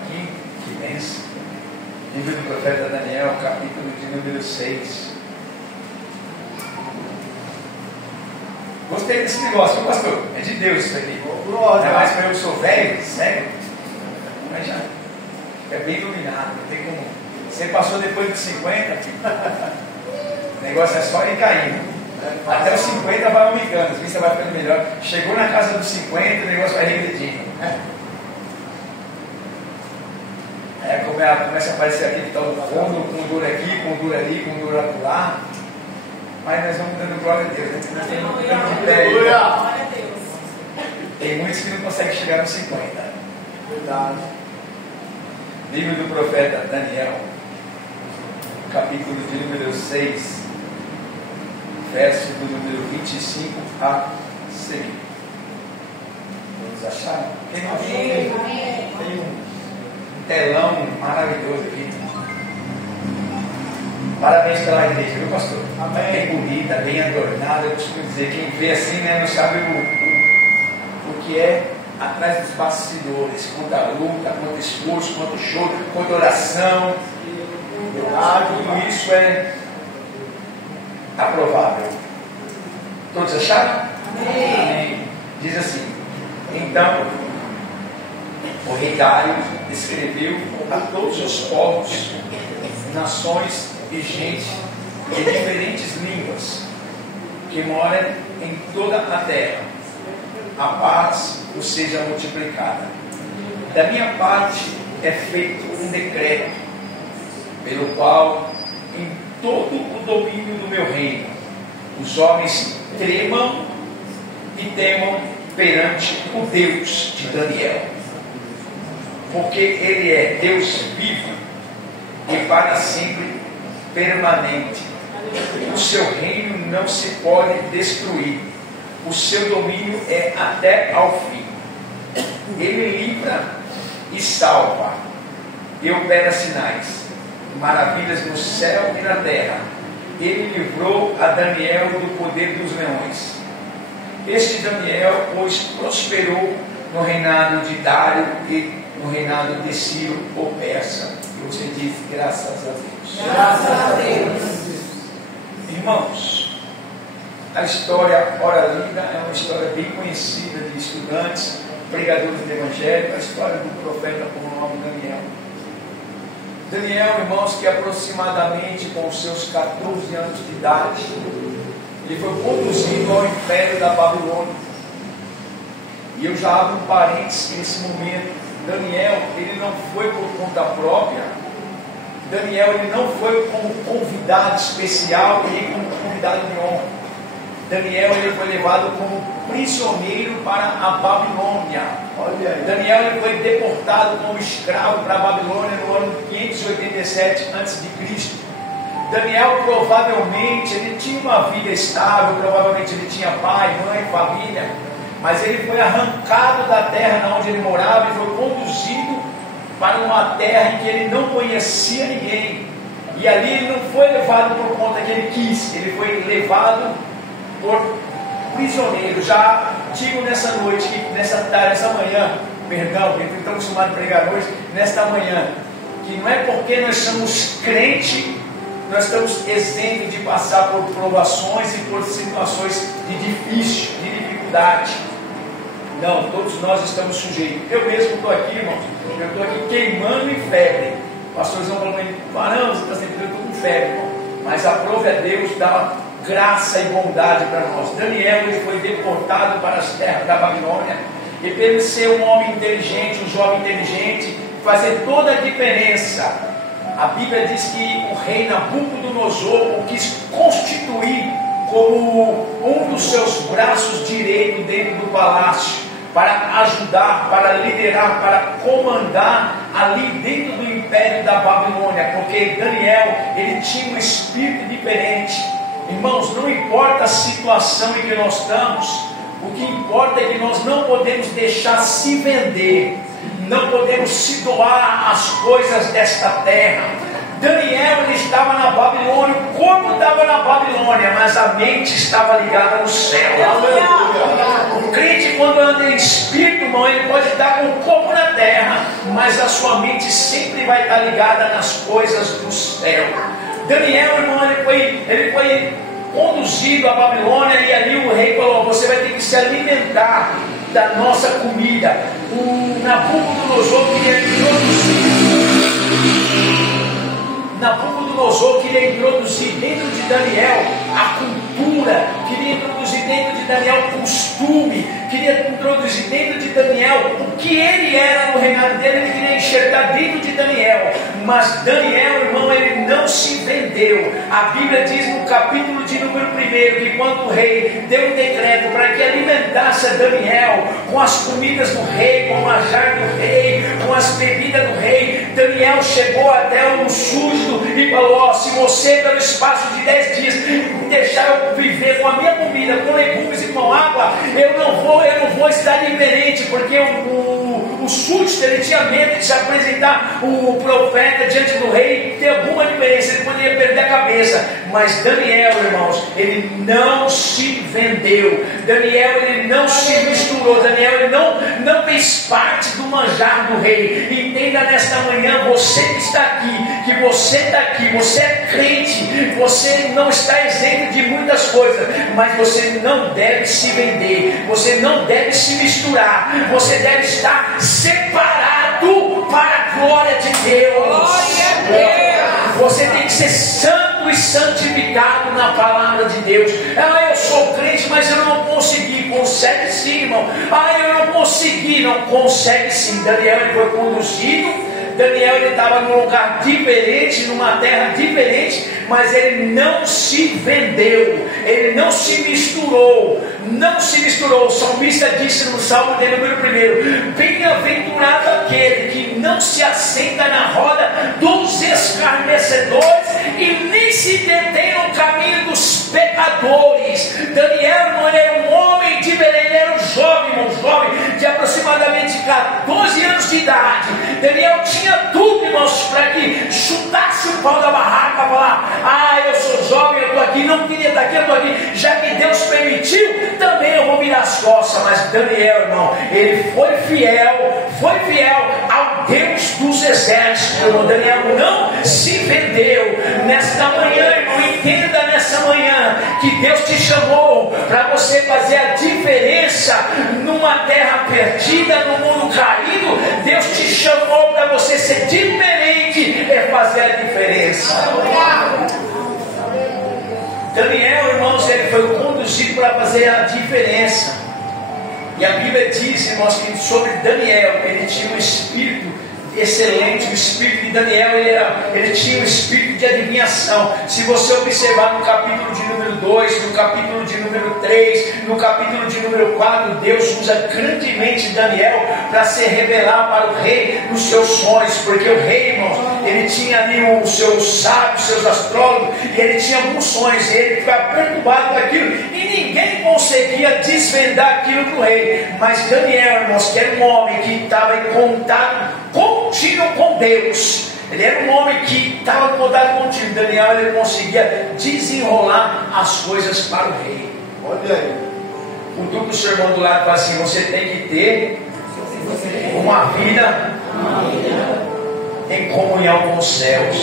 aqui, que bênção. Livro do profeta Daniel, capítulo de número 6. Gostei desse negócio, viu, pastor? É de Deus isso aqui. Ainda mais para eu que sou velho, sério. Mas já é bem iluminado, não tem como. Você passou depois dos 50, o negócio é só ir caindo. Até os 50 vai aumentando, assim você vai ficando melhor. Chegou na casa dos 50, o negócio vai regredindo. Aí começa a aparecer aqui que está o fundo, com dor aqui, com dor ali, com dor lá. Mas nós vamos dando glória a Deus, né? Tem muitos que não conseguem chegar nos 50. Verdade. Livro do profeta Daniel, capítulo de número 6, verso do número 25 a seguir. Todos acharam? Quem não achou? Tem um telão maravilhoso aqui. Parabéns pela igreja, viu, pastor? Amém. Bem bonita, bem adornada. Eu costumo dizer, quem vê assim, né, não sabe o que é atrás dos bastidores, quanta luta, quanto esforço, quanto choro, quanta oração. Tudo isso é aprovável. Todos acharam? Amém. Diz assim: então o rei Dário escreveu a todos os povos, nações e gente de diferentes línguas que moram em toda a terra: a paz vos seja multiplicada. Da minha parte é feito um decreto, pelo qual em todo o domínio do meu reino os homens tremam e temam perante o Deus de Daniel, porque Ele é Deus vivo e para sempre permanente. O seu reino não se pode destruir, o seu domínio é até ao fim. Ele livra e salva e opera sinais, maravilhas no céu e na terra. Ele livrou a Daniel do poder dos leões. Este Daniel, pois, prosperou no reinado de Dário e no reinado de Ciro, o persa. E você diz: graças a Deus. Graças a Deus. Irmãos, a história ora lida é uma história bem conhecida de estudantes, pregadores do Evangelho, a história do profeta com o nome Daniel. Daniel, irmãos, que aproximadamente com os seus 14 anos de idade, ele foi conduzido ao império da Babilônia. E eu já abro um parênteses nesse momento. Daniel, ele não foi por conta própria. Daniel, ele não foi como convidado especial e nem como convidado de honra. Daniel, ele foi levado como prisioneiro para a Babilônia. Daniel, ele foi deportado como escravo para a Babilônia no ano 587 a.C. Daniel, provavelmente, ele tinha uma vida estável, provavelmente ele tinha pai, mãe, família, mas ele foi arrancado da terra onde ele morava e foi conduzido para uma terra em que ele não conhecia ninguém. E ali ele não foi levado por conta que ele quis, ele foi levado por prisioneiro. Já digo nessa noite, nessa tarde, nessa manhã, perdão, porque estou acostumado a pregar hoje, nesta manhã, que não é porque nós somos crentes, nós estamos isentos de passar por provações e por situações de dificuldade. Não, todos nós estamos sujeitos. Eu mesmo estou aqui, irmãos, eu estou aqui queimando em febre. O pastor João falou para mim: não, você está sentindo, eu estou com febre, irmão. Mas aprove a Deus dar graça e bondade para nós. Daniel, ele foi deportado para as terras da Babilônia, e para ele ser um homem inteligente, um jovem inteligente, fazer toda a diferença, a Bíblia diz que o rei Nabucodonosor o quis constituir como um dos seus braços direitos dentro do palácio, para ajudar, para liderar, para comandar ali dentro do império da Babilônia, porque Daniel, ele tinha um espírito diferente. Irmãos, não importa a situação em que nós estamos, o que importa é que nós não podemos deixar se vender, não podemos se doar às coisas desta terra. Daniel, ele estava na Babilônia, o corpo estava na Babilônia, mas a mente estava ligada no céu. O crente, quando anda em espírito, irmão, ele pode estar com o corpo na terra, mas a sua mente sempre vai estar ligada nas coisas do céu. Daniel, irmão, ele foi conduzido à Babilônia, e ali o rei falou: você vai ter que se alimentar da nossa comida. O Nabucodonosor queria introduzir dentro de Daniel a cultura, queria introduzir dentro de Daniel o costume, queria introduzir dentro de Daniel o que ele era no reinado dele. Ele queria enxergar dentro de Daniel, mas Daniel, irmão, ele não se vendeu. A Bíblia diz no capítulo de número 1 que quando o rei deu um decreto para que alimentasse Daniel com as comidas do rei, com o manjar do rei, com as bebidas do rei, Daniel chegou até um súdito e falou: se você pelo espaço de 10 dias me deixar eu viver com a minha comida, com legumes e com água, eu não vou estar diferente, porque o súdito, ele tinha medo de se apresentar o profeta diante do rei, ter alguma diferença, ele poderia perder a cabeça. Mas Daniel, irmãos, ele não se vendeu, Daniel, ele não se misturou, Daniel, ele não fez parte do manjar do rei. Entenda nesta manhã, você que está aqui, você é crente, você não está isento de muitas coisas, mas você não deve se vender, você não deve se misturar, você deve estar separado para a glória de Deus. Você tem que ser santo e santificado na palavra de Deus. Eu sou crente, mas eu não consegui. Consegue sim, irmão. Eu não consegui. Não consegue sim. Daniel, ele foi conduzido. Daniel, ele estava num lugar diferente, numa terra diferente, mas ele não se vendeu, ele não se misturou, O salmista disse no Salmo de número 1: bem-aventurado aquele que não se assenta na roda dos escarnecedores e nem se detém no caminho dos pecadores. Daniel não era um homem de Belém, ele era um jovem de aproximadamente 14 anos de idade. Daniel tinha tudo, irmãos, para que chutasse o pau da barraca, falar: eu sou jovem, eu estou aqui, não queria estar aqui, eu estou aqui, já que Deus permitiu, também eu vou virar as costas. Mas Daniel, irmão, ele foi fiel ao Deus dos exércitos, irmão. Daniel não se vendeu. Nesta manhã, irmão, entenda nessa manhã que Deus te chamou para você fazer a diferença numa terra perdida, no mundo caído. Deus te chamou para você ser diferente, fazer a diferença. Daniel, irmãos, ele foi conduzido para fazer a diferença. E a Bíblia diz, irmãos, que sobre Daniel, ele tinha um espírito excelente. O espírito de Daniel, ele tinha um espírito de adivinhação. Se você observar no capítulo de número 2, no capítulo de número 3, no capítulo de número 4, Deus usa grandemente Daniel para se revelar para o rei nos seus sonhos, porque o rei, irmãos, ele tinha ali os seus sábios, seus astrólogos, e ele tinha alguns sonhos, e ele ficava perturbado com aquilo, e ninguém conseguia desvendar aquilo para o rei. Mas Daniel, irmãos, que era um homem que estava em contato contínuo com Deus, ele era um homem que estava em contato contínuo. Daniel, ele conseguia desenrolar as coisas para o rei. Olha aí, o duplo sermão do lado fala assim: você tem que ter uma vida em comunhão com os céus.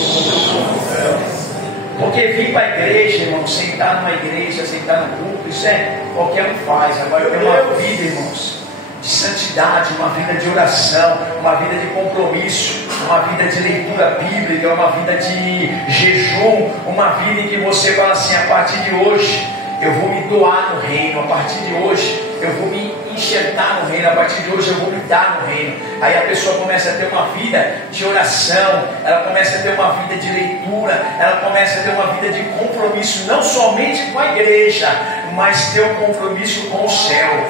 Porque vir para a igreja, irmão, sentar numa igreja, sentar no culto, isso qualquer um faz. Agora eu tenho uma vida, irmãos, de santidade, uma vida de oração, uma vida de compromisso, uma vida de leitura bíblica, uma vida de jejum, uma vida em que você fala assim: a partir de hoje eu vou me doar no reino, a partir de hoje eu vou me enxertar no reino, a partir de hoje eu vou me dar no reino. Aí a pessoa começa a ter uma vida de oração, ela começa a ter uma vida de leitura, ela começa a ter uma vida de compromisso, não somente com a igreja, mas ter um compromisso com o céu.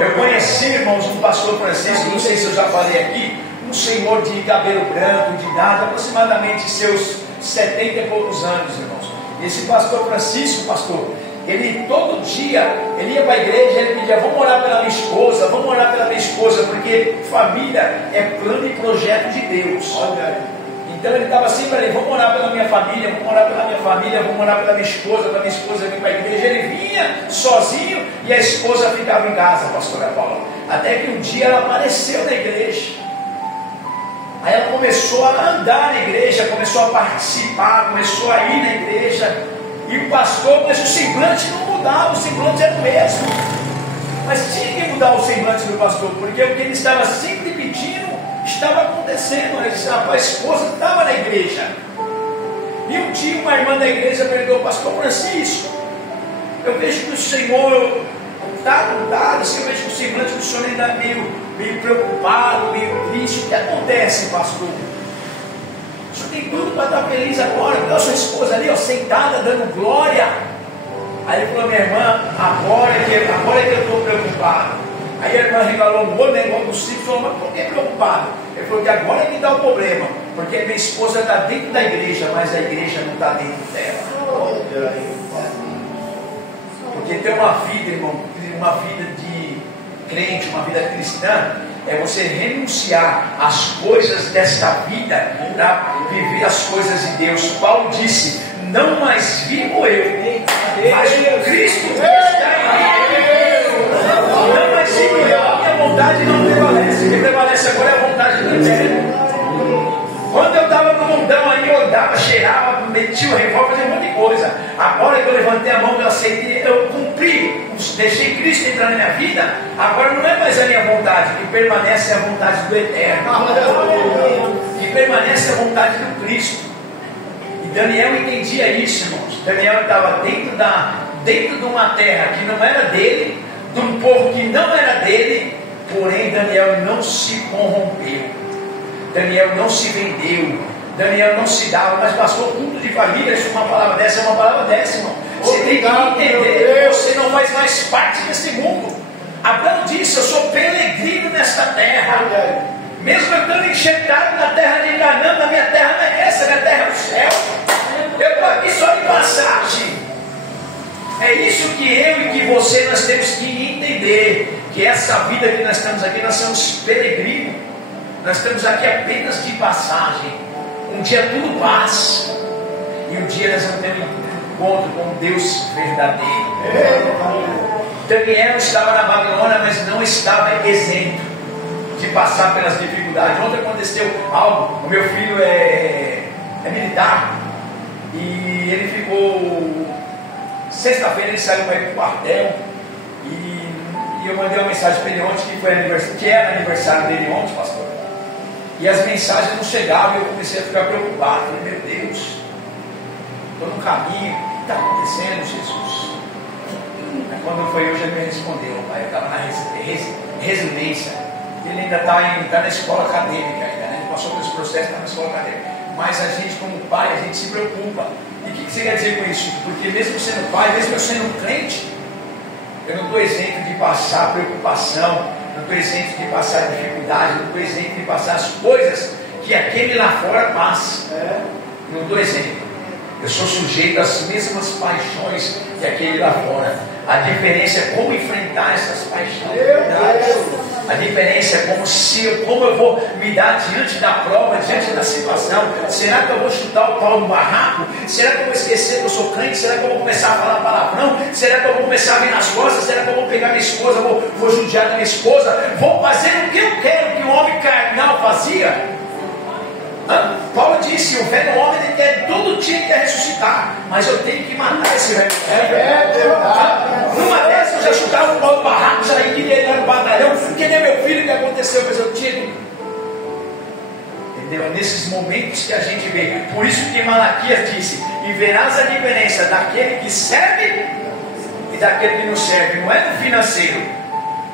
Eu conheci, irmãos, um pastor Francisco, não sei se eu já falei aqui, um senhor de cabelo branco, de idade, aproximadamente seus 70 e poucos anos, irmãos. Esse pastor Francisco, ele todo dia, ele ia para a igreja, ele pedia: vamos orar pela minha esposa, porque família é plano e projeto de Deus. Então ele estava sempre ali: vamos orar pela minha família, vamos orar pela minha esposa vir para a igreja. Ele vinha sozinho e a esposa ficava em casa, pastora Paula. Até que um dia ela apareceu na igreja. começou a andar na igreja, começou a participar, começou a ir na igreja, e o pastor, mas o semblante não mudava, o semblante era o mesmo. Mas tinha que mudar o semblante do pastor, porque o que ele estava sempre pedindo estava acontecendo. Ele disse: a esposa estava na igreja. E um dia uma irmã da igreja perguntou: pastor Francisco, eu vejo que o Senhor está mudado, assim, eu vejo que o semblante do Senhor ainda é meio preocupado, meio triste. O que acontece, pastor? O senhor tem tudo para estar feliz agora, porque a sua esposa ali, ó, sentada, dando glória. Aí ele falou: minha irmã, agora é que eu estou preocupado. Aí a irmã regalou um olho, negócio do ciclo, falou: mas por que preocupado? Ele falou que agora é que dá o problema, porque minha esposa está dentro da igreja, mas a igreja não está dentro dela. Porque ter uma vida, irmão, uma vida de crente, uma vida cristã, é você renunciar às coisas desta vida para viver as coisas de Deus. Paulo disse: não mais vivo eu, mas o Cristo está em mim. Não mais vivo eu, a minha vontade não prevalece. O que prevalece agora é a vontade do Eterno. Quando eu estava no mundão aí, eu andava, cheirava, metia o revólver, fazia um monte de coisa. Agora que eu levantei a mão, eu aceitei, eu cumpri, deixei Cristo entrar na minha vida. Agora não é mais a minha vontade, que permanece a vontade do Eterno, que permanece a vontade do Cristo. E Daniel entendia isso, irmãos. Daniel estava dentro de uma terra que não era dele, de um povo que não era dele, porém Daniel não se corrompeu. Daniel não se vendeu, Daniel não se dava, mas passou culto de família. Se uma palavra dessa é uma palavra dessa, irmão. Você tem que entender que você não faz mais parte desse mundo. Abraão disse: eu sou peregrino nesta terra, mesmo eu estando enxertado na terra de Canaã. A minha terra não é essa, minha terra é o céu. Eu estou aqui só de passagem. É isso que eu e que você nós temos que entender, que essa vida que nós estamos aqui, nós somos peregrinos. Nós estamos aqui apenas de passagem. Um dia tudo passa, e um dia nós vamos ter um encontro com Deus verdadeiro. Daniel estava na Babilônia, mas não estava isento de passar pelas dificuldades. Ontem aconteceu algo. O meu filho é militar, e ele ficou, sexta-feira ele saiu para ir para o quartel, e eu mandei uma mensagem para ele ontem, que era aniversário dele ontem, pastor. E as mensagens não chegavam, e eu comecei a ficar preocupado. Falei: meu Deus, estou no caminho, o que está acontecendo, Jesus? Aí quando foi hoje, ele me respondeu: pai, eu estava na residência. Ele ainda está na escola acadêmica, ainda, né? Ele passou por esse processo, está na escola acadêmica. Mas a gente, como pai, a gente se preocupa. E o que você quer dizer com isso? Porque mesmo sendo pai, mesmo eu sendo crente, eu não estou isento de passar preocupação, não estou isento de passar dificuldade, não estou isento de passar as coisas que aquele lá fora passa. Não estou isento. Eu sou sujeito às mesmas paixões que aquele lá fora. A diferença é como enfrentar essas paixões. A diferença é como eu vou me dar diante da prova, diante da situação. Será que eu vou chutar o pau no barraco? Será que eu vou esquecer que eu sou crente? Será que eu vou começar a falar palavrão? Será que eu vou começar a vir nas costas? Será que eu vou pegar minha esposa? Vou judiar da minha esposa? Vou fazer o que eu quero que o homem carnal fazia? Paulo disse: o velho homem todo dia quer ressuscitar, mas eu tenho que matar esse velho. Numa dessas eu já chutava o pau do barraco, já iria ir lá no batalhão, que nem meu filho que aconteceu, mas eu tive. Entendeu? É nesses momentos que a gente vê. Por isso que Malaquias disse: e verás a diferença daquele que serve e daquele que não serve. Não é no financeiro.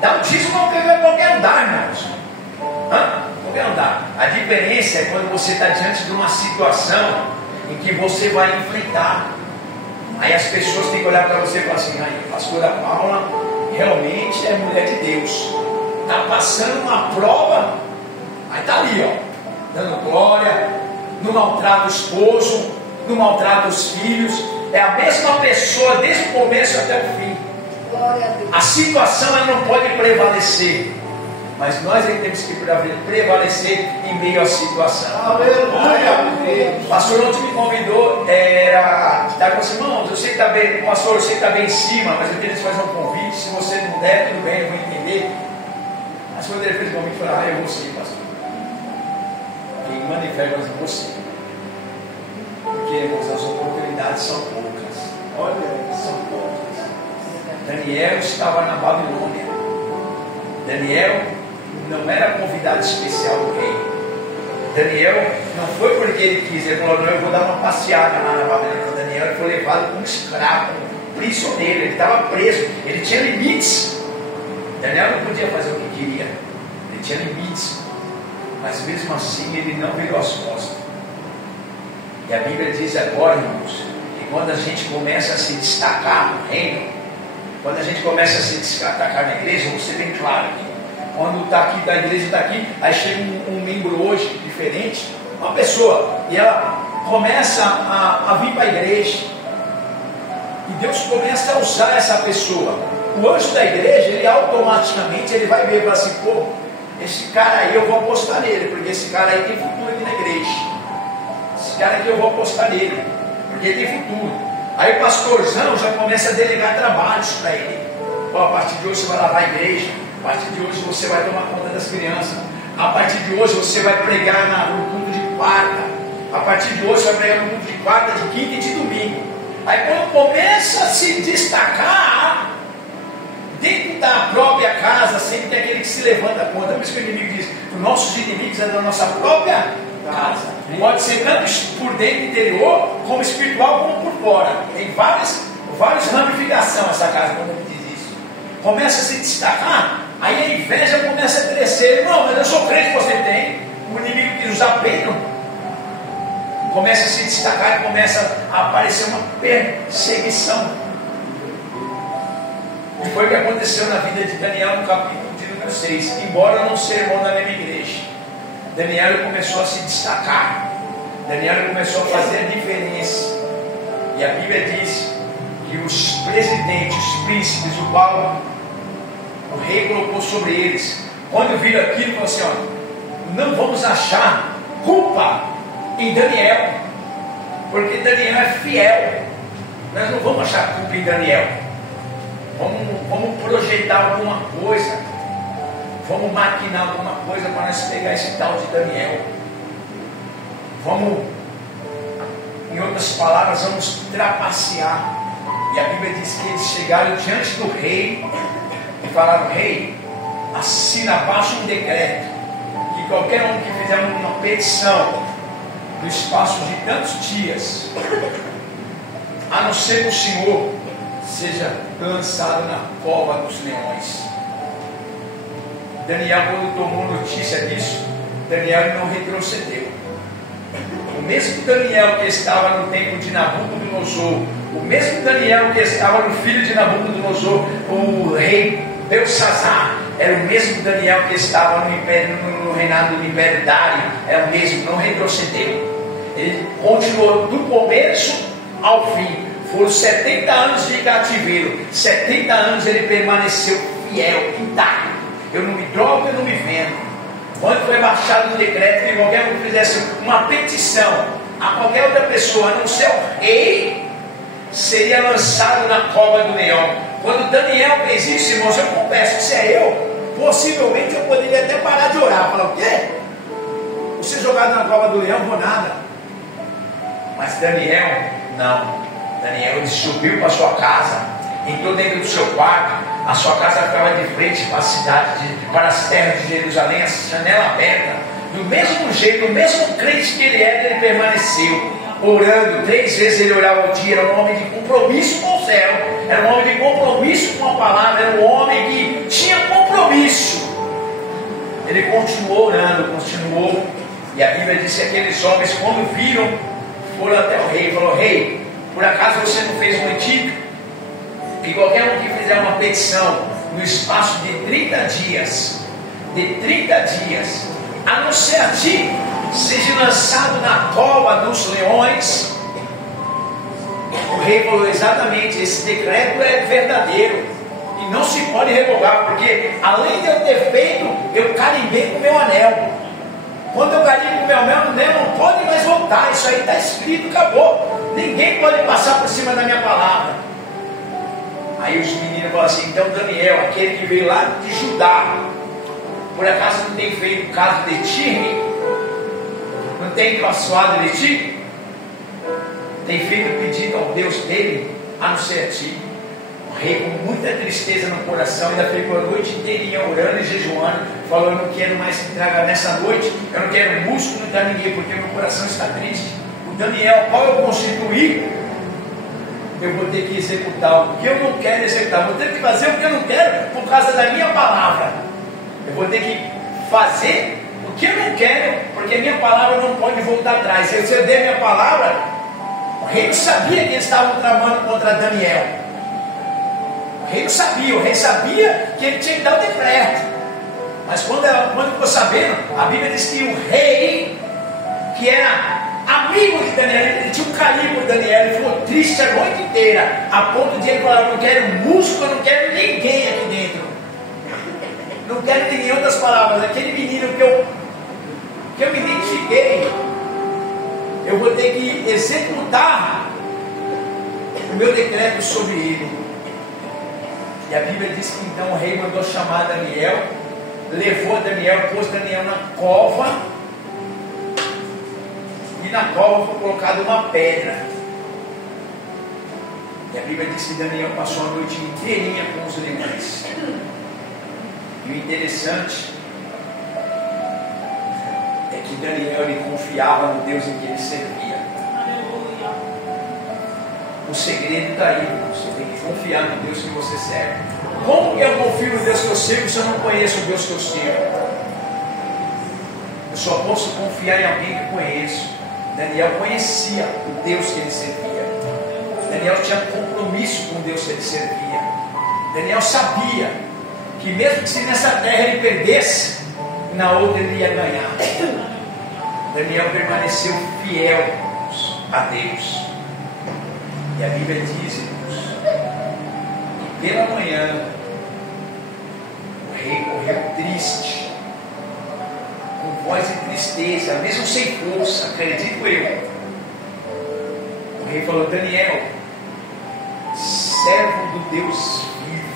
Dá um dízimo a qualquer andar, irmãos. Andar. A diferença é quando você está diante de uma situação em que você vai enfrentar. Aí as pessoas têm que olhar para você e falar assim: a pastora Paula realmente é mulher de Deus, está passando uma prova, aí está ali, ó, dando glória, não maltrata o esposo, não maltrata os filhos, é a mesma pessoa desde o começo até o fim. A situação ela não pode prevalecer, mas nós temos que prevalecer em meio à situação. Aleluia! O pastor ontem me convidou, estava assim: irmãos, eu sei que está bem, pastor, eu sei que está bem em cima, mas eu queria te fazer um convite. Se você não der, tudo bem, eu vou entender. Mas quando ele fez o convite, eu falei: eu vou sim, pastor. Quem manda e fé, mas não você. Porque, irmãos, as oportunidades são poucas. Olha, são poucas. Daniel estava na Babilônia. Daniel não era convidado especial do rei. Daniel não foi porque ele quis, ele falou, não, eu vou dar uma passeada lá na Babilônia. Daniel foi levado como escravo, como prisioneiro, ele estava preso, ele tinha limites. Daniel não podia fazer o que queria, ele tinha limites, mas mesmo assim ele não virou as costas. E a Bíblia diz agora, irmãos, que quando a gente começa a se destacar no reino, quando a gente começa a se destacar na igreja, vamos ser bem claro aqui. Quando está aqui, da igreja está aqui, aí chega um membro hoje diferente, uma pessoa, e ela começa a vir para a igreja, e Deus começa a usar essa pessoa. O anjo da igreja, ele automaticamente ele vai ver e vai assim, pô, esse cara aí eu vou apostar nele, porque esse cara aí tem futuro aqui na igreja. Esse cara aqui eu vou apostar nele, porque ele tem futuro. Aí o pastorzão já começa a delegar trabalhos para ele. Ó, a partir de hoje você vai lavar a igreja. A partir de hoje você vai tomar conta das crianças. A partir de hoje você vai pregar no culto de quarta. A partir de hoje você vai pregar no culto de quarta, de quinta e de domingo. Aí quando começa a se destacar dentro da própria casa, sempre tem aquele que se levanta contra. Por isso que o inimigo diz, os nossos inimigos é da nossa própria casa. Pode ser tanto por dentro interior, como espiritual, como por fora. Tem várias ramificações essa casa quando ele diz isso. Começa a se destacar. Aí a inveja começa a crescer. Não, mas eu sou crente, você tem. O inimigo quis usar Pedro. Começa a se destacar e começa a aparecer uma perseguição. E foi o que aconteceu na vida de Daniel no capítulo de número 6. Embora não seja irmão da mesma igreja, Daniel começou a se destacar. Daniel começou a fazer a diferença. E a Bíblia diz que os presidentes, os príncipes, o qual o rei colocou sobre eles, quando viram aquilo, falou assim, ó, não vamos achar culpa em Daniel, porque Daniel é fiel. Nós não vamos achar culpa em Daniel. Vamos projetar alguma coisa, vamos maquinar alguma coisa para nós pegar esse tal de Daniel. Vamos, em outras palavras, vamos trapacear. E a Bíblia diz que eles chegaram diante do rei e falaram, rei, assina abaixo um decreto, que qualquer um que fizer uma petição no espaço de tantos dias, a não ser que o Senhor seja lançado na cova dos leões. Daniel, quando tomou notícia disso, Daniel não retrocedeu. O mesmo Daniel que estava no templo de Nabucodonosor, o mesmo Daniel que estava no filho de Nabucodonosor, o rei Belsazar, era o mesmo Daniel que estava no reinado do Império Dário, era o mesmo, não retrocedeu. Ele continuou do começo ao fim. Foram 70 anos de cativeiro, 70 anos ele permaneceu fiel, intacto. Eu não me drogo, eu não me vendo. Quando foi baixado o decreto que qualquer um fizesse uma petição a qualquer outra pessoa, a não ser o rei, seria lançado na cova do leão. Quando Daniel fez isso, irmãos, eu confesso que se é eu, possivelmente eu poderia até parar de orar. Falar, o quê? Você jogado na cova do leão, vou nada. Mas Daniel, não. Daniel, ele subiu para a sua casa, entrou dentro do seu quarto, a sua casa ficava de frente para a cidade, para as terras de Jerusalém, a janela aberta. Do mesmo jeito, o mesmo crente que ele era, ele permaneceu, orando. 3 vezes ele orava ao dia, era um homem de compromisso com o céu, era um homem de compromisso com a palavra, era um homem que tinha compromisso. Ele continuou orando, continuou, e a Bíblia diz que aqueles homens, quando viram, foram até o rei e falou, rei, por acaso você não fez um edito que qualquer um que fizer uma petição no espaço de 30 dias, a não ser a ti, seja lançado na cova dos leões? O rei falou, exatamente, esse decreto é verdadeiro e não se pode revogar, porque além de eu ter feito, eu carimbei com o meu anel. Quando eu carimbo com o meu anel, não pode mais voltar, isso aí está escrito, acabou. Ninguém pode passar por cima da minha palavra. Aí os meninos falam assim, então Daniel, aquele que veio lá de Judá, por acaso não tem feito caso de ti? Não tem caçoado de ti? Tem feito pedido ao Deus dele, a não ser a ti. O rei, com muita tristeza no coração, ainda ficou a noite inteirinha orando e jejuando, falou: eu não quero mais tragar nessa noite, eu não quero música, não quero ninguém, porque meu coração está triste. O Daniel, qual eu constituí, eu vou ter que executar o que eu não quero executar, vou ter que fazer o que eu não quero por causa da minha palavra. Eu vou ter que fazer o que eu não quero, porque a minha palavra não pode voltar atrás. Se eu der minha palavra, o rei não sabia que eles estavam tramando contra Daniel. O rei não sabia, o rei sabia que ele tinha que dar o decreto. Mas quando ficou sabendo, a Bíblia diz que o rei, que era amigo de Daniel, ele tinha um carinho por Daniel, ele ficou triste a noite inteira, a ponto de ele falar: eu não quero músico, eu não quero ninguém aqui dentro. Não quero ninguém. Em outras palavras, aquele menino que eu me identifiquei, eu vou ter que executar o meu decreto sobre ele. E a Bíblia diz que então o rei mandou chamar Daniel, levou Daniel, pôs Daniel na cova, e na cova foi colocada uma pedra. E a Bíblia diz que Daniel passou a noite inteirinha com os leões. E o interessante é que Daniel, ele confiava no Deus em que ele servia. Aleluia. O segredo está aí, irmão. Você tem que confiar no Deus que você serve. Como que eu confio no Deus que eu sirvo se eu não conheço o Deus que eu sirvo? Eu só posso confiar em alguém que conheço. Daniel conhecia o Deus que ele servia. Daniel tinha compromisso com o Deus que ele servia. Daniel sabia que mesmo que se nessa terra ele perdesse, na outra ele ia ganhar. Daniel permaneceu fiel a Deus. E a Bíblia diz, irmãos, que pela manhã o rei correu triste, com voz de tristeza, mesmo sem força, acredito eu. O rei falou: Daniel, servo do Deus vivo,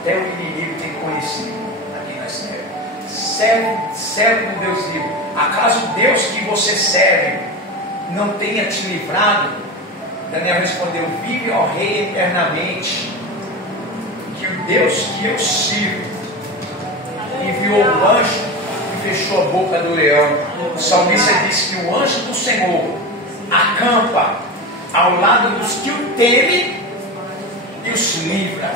até o inimigo tem conhecido aqui na terra. Servo do Deus vivo. Acaso o Deus que você serve não tenha te livrado? Daniel respondeu: vive, ó rei, eternamente, que o Deus que eu sirvo enviou o anjo e fechou a boca do leão. O salmista diz que o anjo do Senhor acampa ao lado dos que o temem e os livra.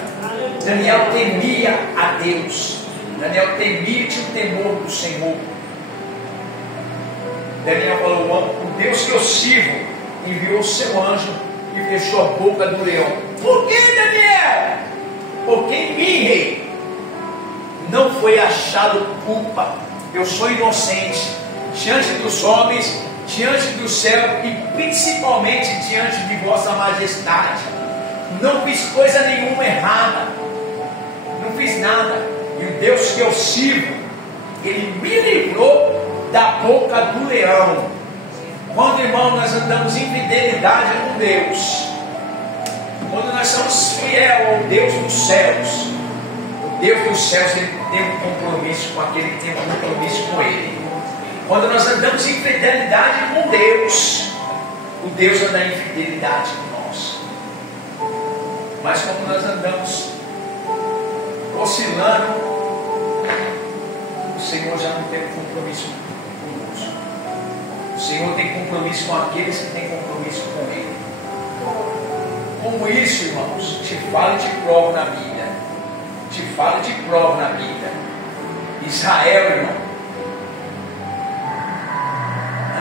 Daniel temia a Deus. Daniel temia, tinha o temor do Senhor. Daniel falou: o Deus que eu sirvo enviou o seu anjo e fechou a boca do leão. Por que, Daniel? Porque em mim, rei, não foi achado culpa. Eu sou inocente diante dos homens, diante do céu e principalmente diante de vossa majestade. Não fiz coisa nenhuma errada, não fiz nada. E o Deus que eu sirvo, ele me livrou da boca do leão. Quando, irmão, nós andamos em fidelidade com Deus, quando nós somos fiéis ao Deus dos céus, o Deus dos céus, ele tem um compromisso com aquele que tem um compromisso com ele. Quando nós andamos em fidelidade com Deus, o Deus anda em fidelidade com nós. Mas quando nós andamos oscilando, o Senhor já não tem compromisso conosco. O Senhor tem compromisso com aqueles que têm compromisso com Ele. Como isso, irmãos, te falo e te provo na vida. Te falo e te provo na vida. Israel, irmão,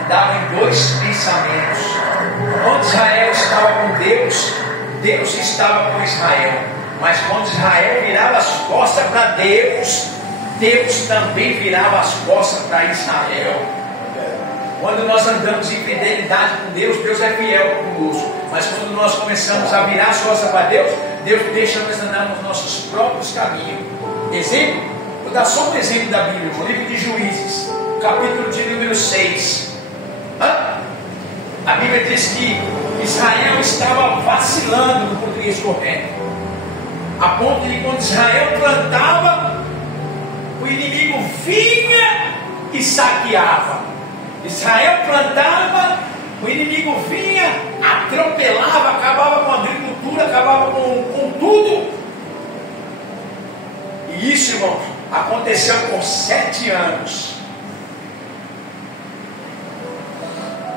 andava em dois pensamentos. Quando Israel estava com Deus, Deus estava com Israel. Mas quando Israel virava as costas para Deus, Deus também virava as costas para Israel. Quando nós andamos em fidelidade com Deus, Deus é fiel conosco. Mas quando nós começamos a virar as costas para Deus, Deus deixa nós andar nos nossos próprios caminhos. Exemplo? Vou dar só um exemplo da Bíblia, no livro de Juízes, capítulo de número 6. A Bíblia diz que Israel estava vacilando, no português correto, a ponto de quando Israel plantava, o inimigo vinha e saqueava. Israel plantava, o inimigo vinha, atropelava, acabava com a agricultura, acabava com tudo. E isso, irmãos, aconteceu por 7 anos.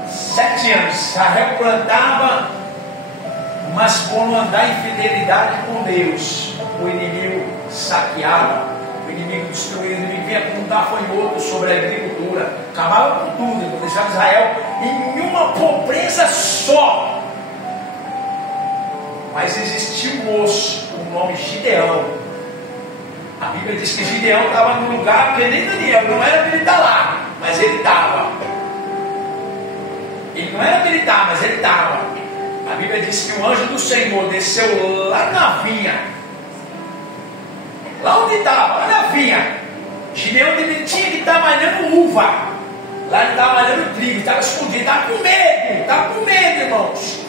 7 anos. Israel plantava, mas por não andar em fidelidade com Deus, o inimigo saqueava. O inimigo destruía, o inimigo vinha com um gafanhoto sobre a agricultura, acabava com tudo, deixava Israel em uma pobreza só. Mas existia um moço, com o nome Gideão. A Bíblia diz que Gideão estava num lugar que nem Daniel, não era militar lá, mas ele estava. Ele não era militar, mas ele estava. A Bíblia diz que o anjo do Senhor desceu lá na vinha. Lá onde estava, lá na vinha. Gideão tinha que estar malhando uva. Lá ele estava malhando trigo, estava escondido, estava com medo, irmãos.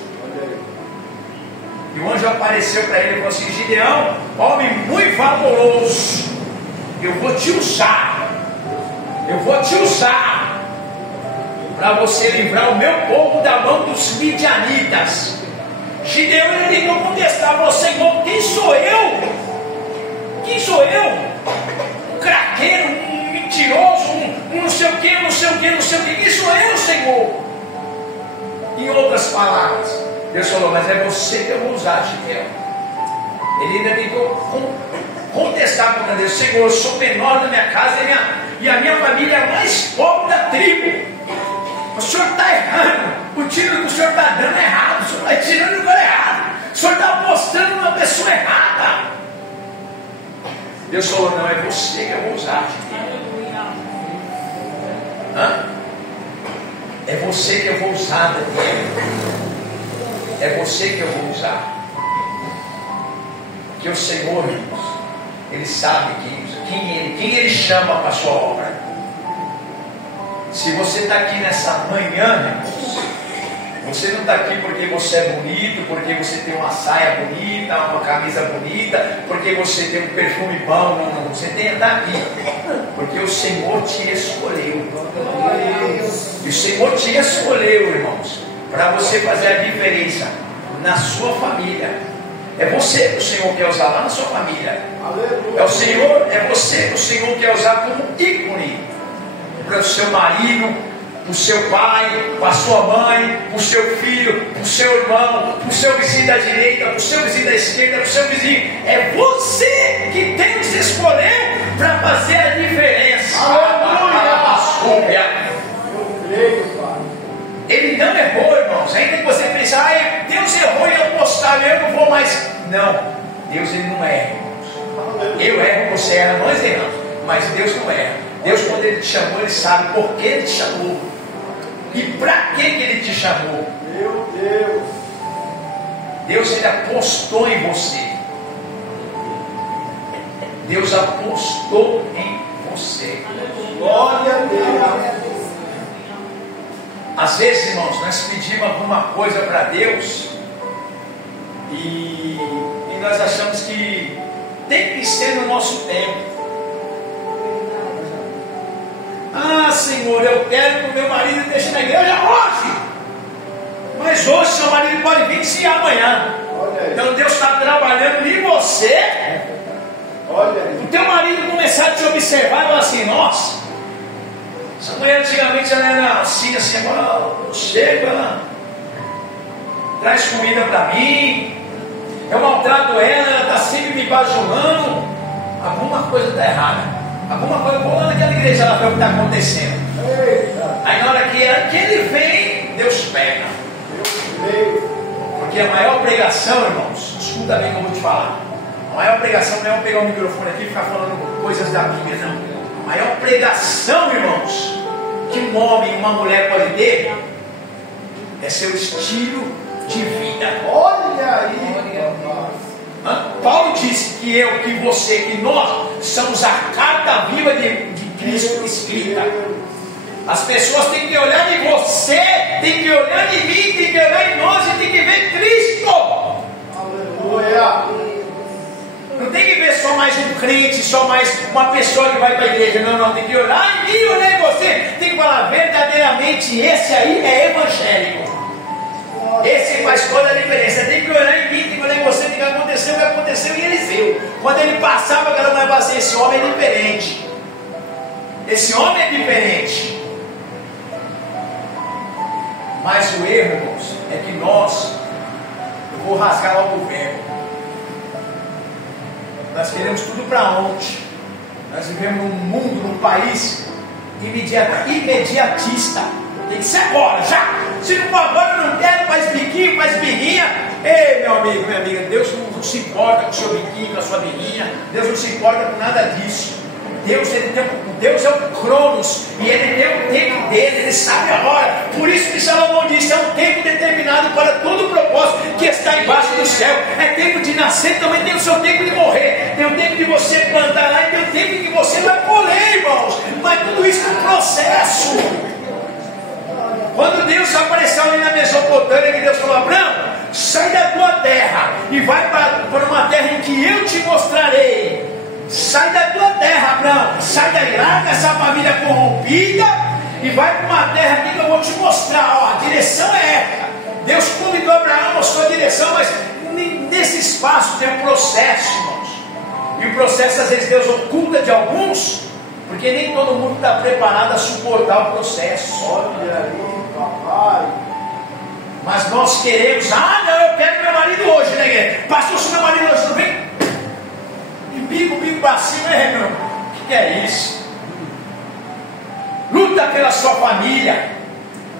E o anjo apareceu para ele e falou assim: Gideão, homem muito valoroso, eu vou te usar para você livrar o meu povo da mão dos midianitas. Gideão, ele tentou contestar, falou: Senhor, quem sou eu? Quem sou eu? Um craqueiro, um mentiroso, um não sei o que, não sei o que, não sei o que. Quem sou eu, Senhor? Em outras palavras, Deus falou: mas é você que eu vou usar, Gideão. Ele ainda tentou contestar contra Deus: Senhor, eu sou menor da minha casa e a minha família é a mais pobre da tribo. O Senhor está errando. O tiro que o Senhor está dando é errado. O Senhor está tirando o lugar errado. O Senhor está apostando numa pessoa errada. Deus falou: não, é você que eu vou usar. É você que eu vou usar, Daniel. É você que eu vou usar. Porque o Senhor, irmãos, Ele sabe quem Ele chama para a sua obra. Se você está aqui nessa manhã, irmãos, você não está aqui porque você é bonito, porque você tem uma saia bonita, uma camisa bonita, porque você tem um perfume bom. Não. Você tem que estar aqui porque o Senhor te escolheu. E o Senhor te escolheu, irmãos, para você fazer a diferença na sua família. É você que o Senhor quer usar lá na sua família. É você que o Senhor quer usar como ícone para o seu marido, para o seu pai, para a sua mãe, para o seu filho, para o seu irmão, para o seu vizinho da direita, para o seu vizinho da esquerda, para o seu vizinho. É você que Deus escolheu para fazer a diferença. Ele não errou, irmãos. Ainda que você pense: Deus errou e eu postava, eu não vou mais. Não, Deus ele não erra, irmãos. Eu erro, você erra, nós erramos, mas Deus não erra. Deus, quando Ele te chamou, Ele sabe por que Ele te chamou e para que Ele te chamou. Meu Deus! Deus, Ele apostou em você. Deus apostou em você. Glória a Deus! Às vezes, irmãos, nós pedimos alguma coisa para Deus e nós achamos que tem que ser no nosso tempo. Senhor, eu quero que o meu marido esteja na igreja hoje. Mas hoje seu marido pode vir se amanhã. Então Deus está trabalhando em você. O teu marido começar a te observar e falar assim: nossa, essa mulher antigamente ela era assim, agora chega, ela traz comida para mim, eu maltrato ela está sempre me bajulando. Alguma coisa está errada. Alguma coisa boa naquela igreja, ela vê o que está acontecendo. Aí na hora que ele vem, Deus pega. Porque a maior pregação, irmãos, escuta bem o que eu vou te falar. A maior pregação não é eu pegar o microfone aqui e ficar falando coisas da Bíblia, não. A maior pregação, irmãos, que um homem e uma mulher podem ter é seu estilo de vida. Olha aí, Paulo disse que eu, que você, que nós somos a carta viva de Cristo escrita. As pessoas têm que olhar em você, têm que olhar em mim, têm que olhar em nós e têm que ver Cristo. Aleluia. Não tem que ver só mais um crente, só mais uma pessoa que vai para a igreja. Não, tem que olhar em mim, olhar em você. Tem que falar verdadeiramente. somente esse aí é evangélico. Esse faz toda a diferença. Tem que olhar em mim, tem que olhar em você, tem que acontecer o que aconteceu em Eliseu. Quando ele passava, aquela mulher falava assim: esse homem é diferente. Esse homem é diferente. Mas o erro, irmãos, é que eu vou rasgar logo o verbo. Nós queremos tudo para ontem. Nós vivemos num mundo, num país imediatista. Tem que ser agora, já. Se não for agora, eu não quero, faz biquinho, faz birrinha. Ei, meu amigo, minha amiga, Deus não se importa com o seu biquinho, com a sua birrinha. Deus não se importa com nada disso. Deus é o Cronos, e Ele tem o tempo dele, Ele sabe a hora. Por isso que Salomão disse: é um tempo determinado para todo o propósito que está embaixo do céu. É tempo de nascer, também tem o seu tempo de morrer. Tem o tempo de você plantar lá, e tem o tempo que você vai colher, irmãos. Mas tudo isso é um processo. Quando Deus apareceu ali na Mesopotâmia, que Deus falou: Abraão, sai da tua terra e vai para uma terra em que eu te mostrarei. Sai da tua terra, Abraão. Sai daí, larga essa família corrompida e vai para uma terra aqui que eu vou te mostrar. Ó, a direção é essa. Deus convidou Abraão, mostrou a direção, mas nesse espaço tem um processo, irmãos. E o processo às vezes Deus oculta de alguns, porque nem todo mundo está preparado a suportar o processo. Olha aí, papai. Mas nós queremos: não, eu quero meu marido hoje, né, igreja? Pastor, se meu marido hoje não vem, bico para cima, irmão. O que é isso? Luta pela sua família,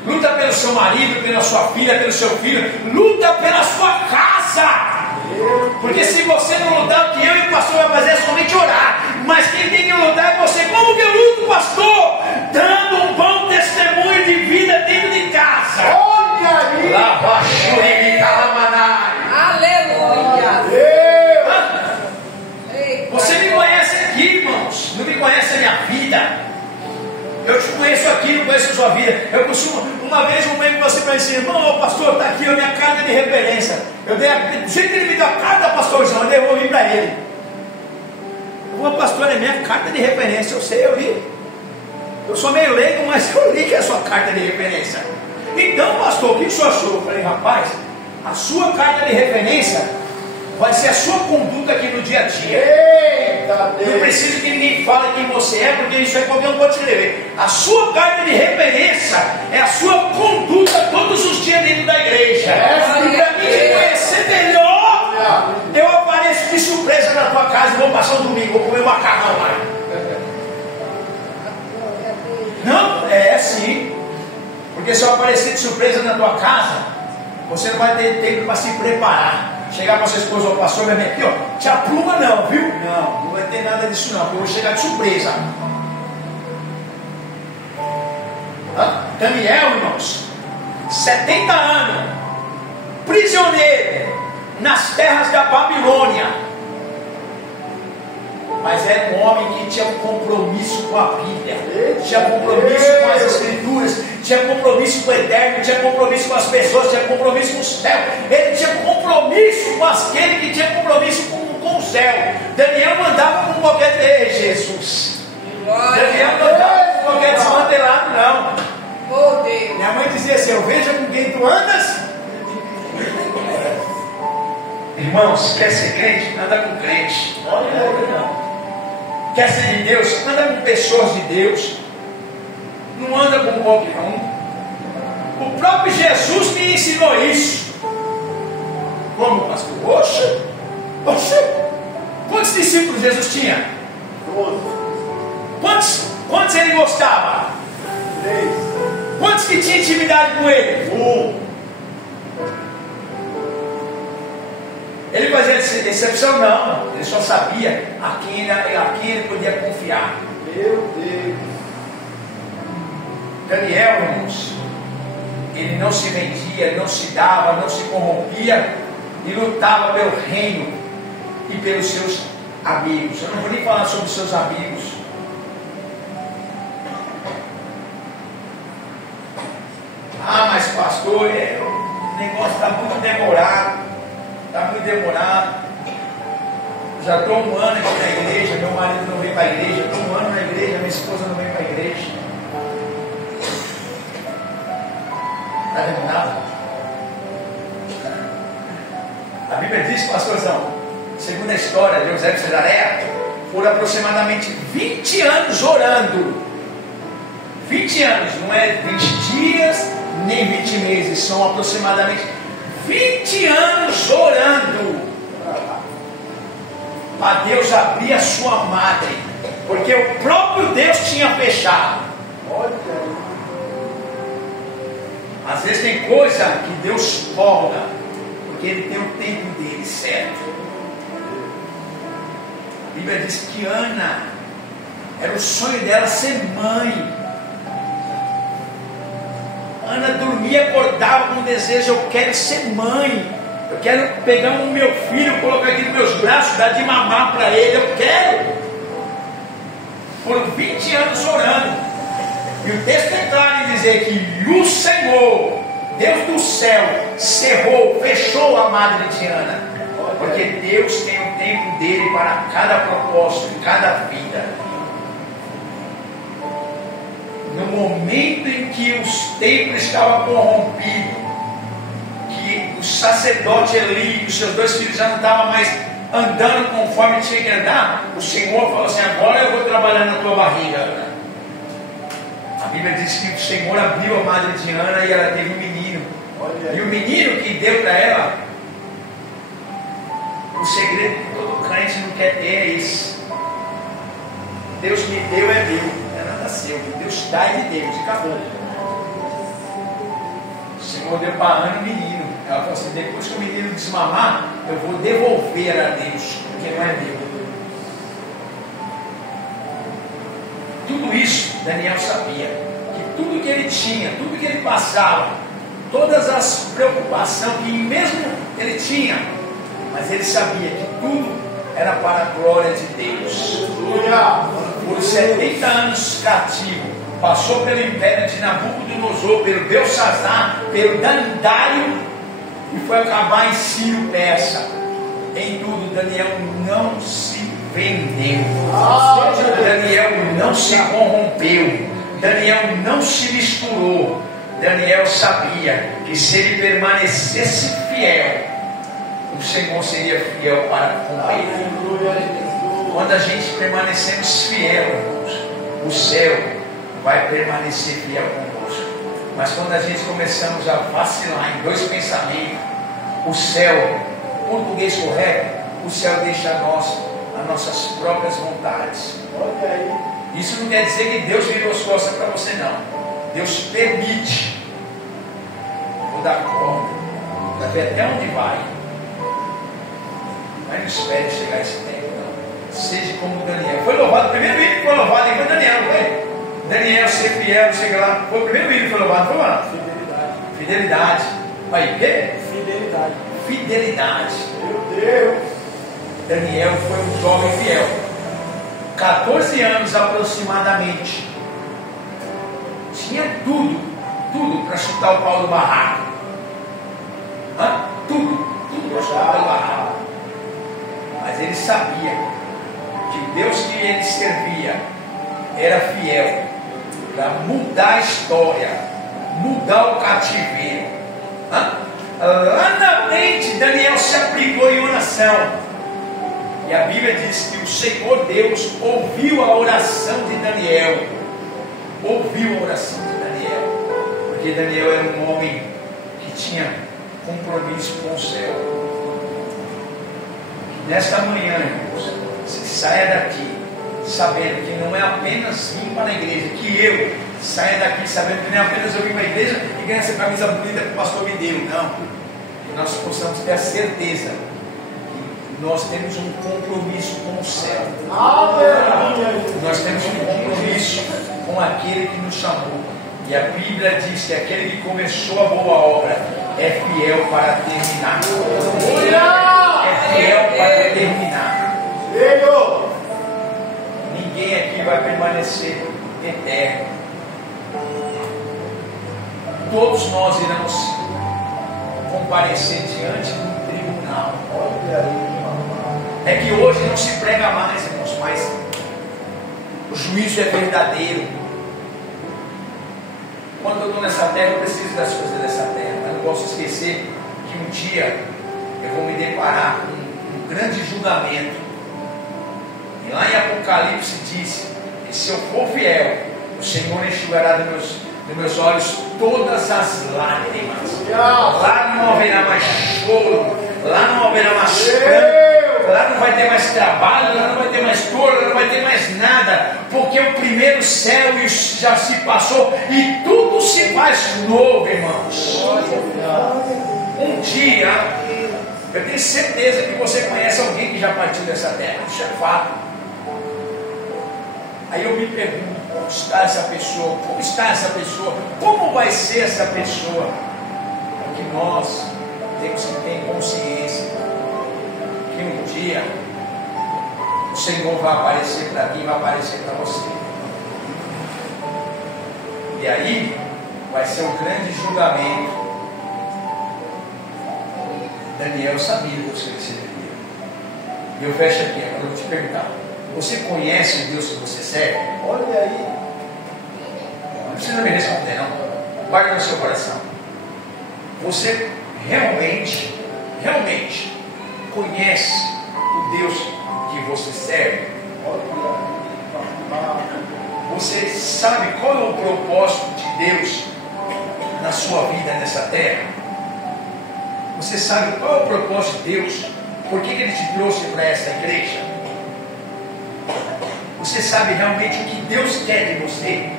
luta pelo seu marido, pela sua filha, pelo seu filho, luta pela sua casa. Porque se você não lutar, o que eu e o pastor vai fazer é somente orar. Mas quem tem que lutar é você. Como que eu luto, pastor? Dando um bom testemunho de vida dentro de casa. Olha aí! Aleluia! Você me conhece aqui, irmãos. Não me conhece a minha vida. Eu te conheço aqui, não conheço a sua vida. Eu costumo, uma vez um membro você para dizer: irmão, pastor, está aqui a minha carta de referência. Do jeito que ele me deu a carta, pastorzão, eu devolvi para ele. Pastor, é minha carta de referência. Eu sei, eu li. Eu sou meio leigo, mas eu li que é a sua carta de referência. Então, pastor, o que o senhor achou? Eu falei: rapaz, a sua carta de referência vai ser a sua conduta aqui no dia a dia. Eita, não precisa que ninguém fale quem você é, porque isso aí qualquer um pode escrever. A sua carta de referência é a sua conduta todos os dias dentro da igreja. E para mim te conhecer melhor, eu apareço de surpresa na tua casa e vou passar um domingo, vou comer macarrão lá. Não, é assim. Porque se eu aparecer de surpresa na tua casa, você não vai ter tempo para se preparar. Chegar para sua esposa: ó, pastor, minha aqui, ó, te apruma não, viu? Não vai ter nada disso não, porque eu vou chegar de surpresa. Daniel, irmãos, 70 anos, prisioneiro nas terras da Babilônia, mas era um homem que tinha um compromisso com a Bíblia, tinha compromisso com as Escrituras, tinha compromisso com o Eterno, tinha compromisso com as pessoas, tinha compromisso com o céu. Ele tinha compromisso com aquele que tinha compromisso com o céu. Daniel mandava com qualquer Jesus. Daniel mandava com qualquer desmantelado, não. Oh, Deus. Minha mãe dizia assim: eu vejo com quem tu andas. Irmãos, quer ser crente? Anda com crente. Quer ser de Deus? Anda com pessoas de Deus. Não anda com qualquer um. O próprio Jesus me ensinou isso. Como, pastor? Oxe. Quantos discípulos Jesus tinha? 12. Quantos ele gostava? 3. Quantos que tinha intimidade com ele? 1. Ele fazia excepção? Não. Ele só sabia a quem ele podia confiar. Meu Deus. Daniel, irmãos, ele não se vendia, não se dava, não se corrompia e lutava pelo reino e pelos seus amigos. Eu não vou nem falar sobre os seus amigos. Ah, mas pastor, o negócio está muito demorado. Está muito demorado. Já estou um ano aqui na igreja, meu marido não vem para a igreja, estou um ano na igreja, minha esposa não vem para a igreja. Está vendo nada? A Bíblia diz, pastorzão, segundo a história de José de Cesareia, foram aproximadamente 20 anos orando. 20 anos, não é 20 dias, nem 20 meses, são aproximadamente 20 anos orando para Deus abrir a sua madre, porque o próprio Deus tinha fechado. Às vezes tem coisa que Deus folga, porque Ele tem o tempo dele certo. A Bíblia diz que Ana, era o sonho dela ser mãe. Ana dormia e acordava com o desejo: eu quero ser mãe, eu quero pegar o meu filho, colocar aqui nos meus braços, dar de mamar para ele, eu quero. Foram 20 anos orando, e o texto é claro em dizer que o Senhor, Deus do céu, cerrou, fechou a madre de Ana, porque Deus tem o tempo dele para cada propósito, cada vida. No momento em que os templos estavam corrompidos, que o sacerdote Eli e os seus 2 filhos já não estavam mais andando conforme tinha que andar, o Senhor falou assim: agora eu vou trabalhar na tua barriga, Ana. A Bíblia diz que o Senhor abriu a madre de Ana e ela teve um menino. E o menino que deu para ela, o segredo que todo crente não quer ter é esse: Deus me deu, é meu. Seu, Deus dá de Deus, e acabou. O Senhor deu para Ana um menino. Ela falou assim: depois que o menino desmamar, eu vou devolver a Deus, porque não é meu. Tudo isso Daniel sabia, que tudo que ele tinha, tudo que ele passava, todas as preocupações que mesmo ele tinha, mas ele sabia que tudo era para a glória de Deus. Por 70 anos cativo, passou pelo império de Nabucodonosor, pelo Belsazar, pelo Dandário, e foi acabar em Ciro Persa. Em tudo, Daniel não se vendeu, Daniel não se corrompeu, Daniel não se misturou. Daniel sabia que se ele permanecesse fiel, o Senhor seria fiel para cumprir. Quando a gente permanecemos fiel, irmãos, o céu vai permanecer fiel conosco. Mas quando a gente começamos a vacilar em 2 pensamentos, o céu, português correto, o céu deixa a nós as nossas próprias vontades. Isso não quer dizer que Deus virou as costas para você, não. Deus permite. Vou dar conta, para ver até onde vai. Mas não espere chegar esse tempo. Seja como Daniel. Foi louvado, o primeiro hino que foi louvado foi Daniel, não foi? Daniel ser fiel, chega lá. Foi o primeiro hino que foi louvado, foi lá? Fidelidade. Fidelidade. Aí, o quê? Fidelidade. Fidelidade. Meu Deus. Daniel foi um jovem fiel. 14 anos aproximadamente. Tinha tudo para chutar o pau do barraco. Tudo para chutar o pau do barraco. Mas ele sabia que o Deus que ele servia era fiel para mudar a história, mudar o cativeiro. Lá na frente, Daniel se aplicou em oração, e a Bíblia diz que o Senhor Deus ouviu a oração de Daniel. Ouviu a oração de Daniel, porque Daniel era um homem que tinha compromisso com o céu. Nesta manhã, irmãos, você saia daqui sabendo que não é apenas vir para a igreja, que eu saia daqui sabendo que não é apenas eu vir para a igreja e ganhar essa camisa bonita que o pastor me deu, não. Que nós possamos ter a certeza que nós temos um compromisso com o céu. Nós temos um compromisso com aquele que nos chamou. E a Bíblia diz que aquele que começou a boa obra é fiel para terminar. É fiel para terminar. Ninguém aqui vai permanecer eterno. Todos nós iremos comparecer diante do tribunal. É que hoje não se prega mais, irmãos, mas o juízo é verdadeiro. quando eu estou nessa terra, eu preciso das coisas dessa terra. Mas não posso esquecer que um dia eu vou me deparar com um grande julgamento. E lá em Apocalipse diz que se eu for fiel, o Senhor enxugará dos meus olhos todas as lágrimas. Lá não haverá mais choro, lá não haverá mais pranto, lá não vai ter mais trabalho, lá não vai ter mais dor, lá não vai ter mais nada, porque o primeiro céu já se passou e tudo se faz novo, irmãos. Um dia, eu tenho certeza que você conhece alguém que já partiu dessa terra, isso é fato. Aí eu me pergunto, como está essa pessoa? Como está essa pessoa? Como vai ser essa pessoa? Porque nós temos que ter consciência que um dia o Senhor vai aparecer para mim, vai aparecer para você. E aí vai ser um grande julgamento. Daniel sabia que você receberia. E eu fecho aqui, agora eu vou te perguntar. Você conhece o Deus que você serve? Olha aí. Não precisa me responder, não. Guarde no seu coração. Você realmente conhece o Deus que você serve? Você sabe qual é o propósito de Deus na sua vida nessa terra? Você sabe qual é o propósito de Deus? Por que Ele te trouxe para essa igreja? Você sabe realmente o que Deus quer de você?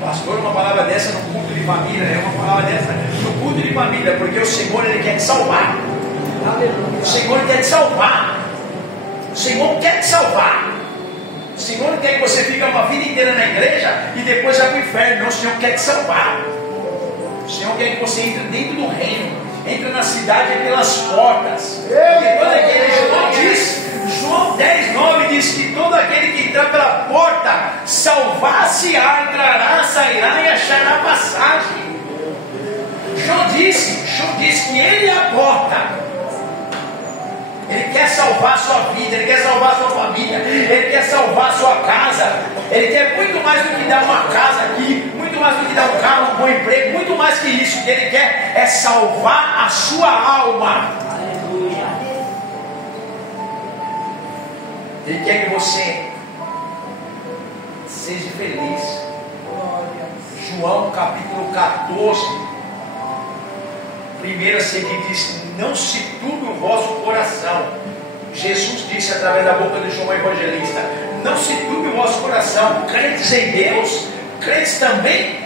Pastor, uma palavra dessa no culto de família, é uma palavra dessa no culto de família, porque o Senhor Ele quer te salvar. O Senhor quer te salvar. O Senhor quer te salvar. O Senhor quer que você fique uma vida inteira na igreja e depois vá para o inferno. Não, o Senhor quer te salvar. O Senhor quer que você entre dentro do reino, entre na cidade pelas portas. Porque toda igreja, João 10:9 diz que todo aquele que entrar pela porta, salvar-se-á, entrará, sairá e achará passagem. João disse que Ele é a porta. Ele quer salvar a sua vida, Ele quer salvar a sua família, Ele quer salvar a sua casa. Ele quer muito mais do que dar uma casa aqui, muito mais do que dar um carro, um bom emprego, muito mais que isso. O que Ele quer é salvar a sua alma. Ele quer que você seja feliz. João capítulo 14, primeiro a seguir diz: não se turbe o vosso coração. Jesus disse através da boca de João Evangelista: não se turbe o vosso coração. Crentes em Deus, crentes também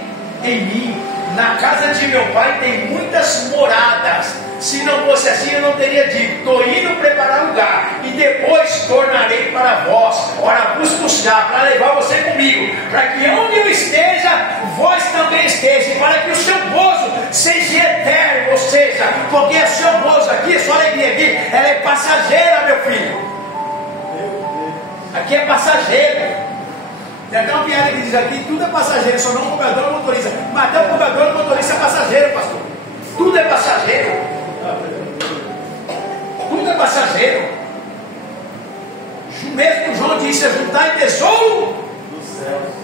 em mim. Na casa de meu pai tem muitas moradas. Se não fosse assim, eu não teria dito: estou indo preparar lugar e depois tornarei para vós. Ora, busco já para levar você comigo, para que onde eu esteja, vós também estejam, para que o seu gozo seja eterno. Ou seja, porque o seu gozo aqui, a sua alegria aqui, ela é passageira, meu filho. Aqui é passageiro. Tem até uma piada que diz aqui: tudo é passageiro, só não o cobrador ou motorista. Mas até o cobrador ou motorista é passageiro, pastor. Tudo é passageiro. Tudo é passageiro. Mesmo João disse: juntai tesouro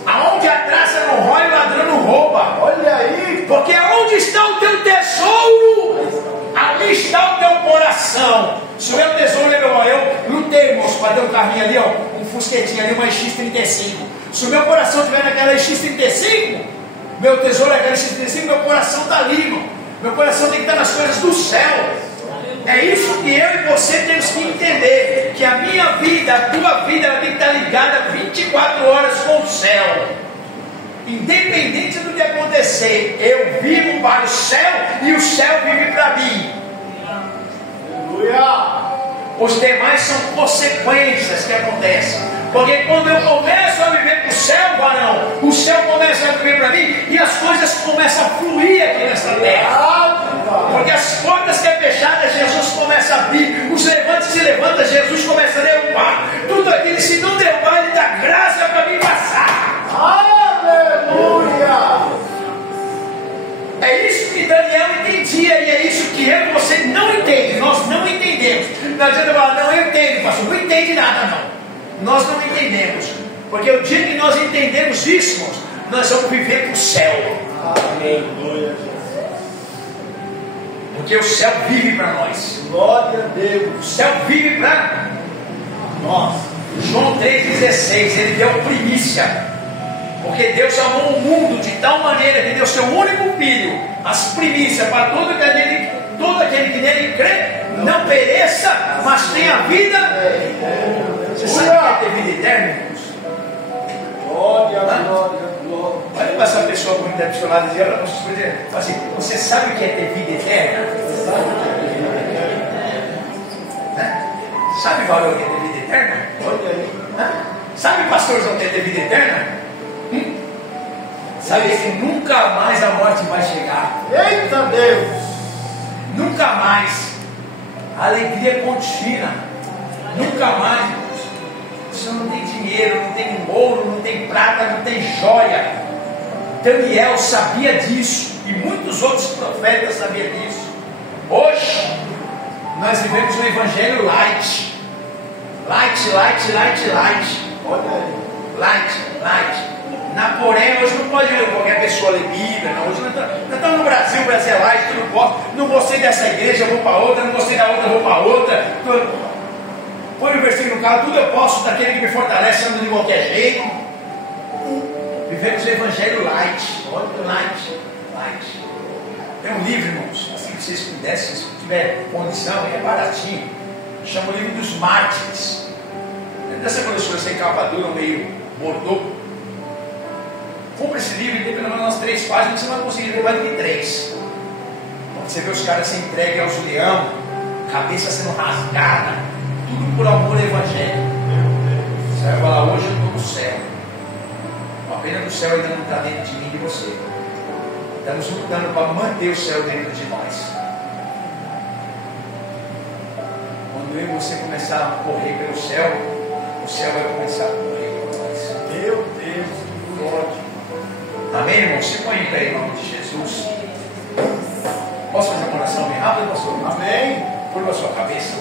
aonde a traça não rói e o ladrão não rouba. Olha aí, porque aonde está o teu tesouro, ali está o teu coração. Se o meu tesouro é meu, eu lutei, moço, para ter um carrinho ali, ó, um fusquetinho ali, uma X35. Se o meu coração estiver naquela X35, meu tesouro é aquela X35, meu coração está ali, irmão. Meu coração tem que estar nas coisas do céu. É isso que eu e você temos que entender, que a minha vida, a tua vida, ela tem que estar ligada 24 horas com o céu. Independente do que acontecer, eu vivo para o céu e o céu vive para mim. Aleluia! Os demais são consequências que acontecem. Porque quando eu começo a viver para o céu, varão, o céu começa a viver para mim e as coisas começam a fluir aqui nessa terra. Porque as portas que é fechada, Jesus começa a abrir. Os levantes se levanta, Jesus começa a derrubar. Tudo aquilo, se não derrubar, Ele dá graça para mim passar. Aleluia! É isso que Daniel entendia e é isso que eu e você não entende. Nós não entendemos. Não adianta falar: não, eu entendo, pastor. Não entende nada, não. Nós não entendemos. Porque o dia que nós entendemos disso, irmãos, nós vamos viver para o céu. Amém. Porque o céu vive para nós. Glória a Deus. O céu vive para nós. João 3,16, ele deu primícia. Porque Deus amou o mundo de tal maneira que deu seu único filho, as primícias para todo aquele que nele crê, não pereça, mas tenha vida. Você sabe o que é ter vida eterna, irmãos? Glória, glória, glória. Olha para essa pessoa que está do seu lado e diz, assim, você sabe o que é ter vida eterna? Sabe qual é o que é ter vida eterna? Olha aí. Sabe, pastorzão, o que é ter vida eterna? Sabe que nunca mais a morte vai chegar. Eita Deus! Nunca mais. A alegria contínua. Nunca mais. Você não tem dinheiro, não tem ouro, não tem prata, não tem joia. Daniel sabia disso. E muitos outros profetas sabiam disso. Hoje, nós vivemos um evangelho light. Light. Olha aí. Light. Na Coreia hoje não pode qualquer pessoa ler Bíblia. Não. Hoje nós estamos no Brasil, o Brasil é light, tudo pode. Não gostei dessa igreja, eu vou para outra. Não gostei da outra, eu vou para outra. Põe o versículo no carro, tudo eu posso daquele que me fortalece, ando de qualquer jeito. Vivemos o evangelho light. Light. Tem um livro, irmãos, assim que vocês pudessem, se tiver condição, é baratinho. Chama o livro dos mártires. Dessa coleção sem capa dura, meio bordô. Compre esse livro e tem pelo menos umas 3 páginas, você não vai conseguir ler mais do que 3. Quando você vê os caras se entreguem aos leões, cabeça sendo rasgada, tudo por amor ao evangelho. Você vai falar, hoje eu estou no céu. A pena do céu ainda não está dentro de mim e de você. Estamos lutando para manter o céu dentro de nós. Quando eu e você começar a correr pelo céu, o céu vai começar a correr por nós. Meu Deus, que glória. Amém, irmão? Se põe em pé em nome de Jesus. Posso fazer uma oração bem rápida, pastor? Amém. Curva a sua cabeça.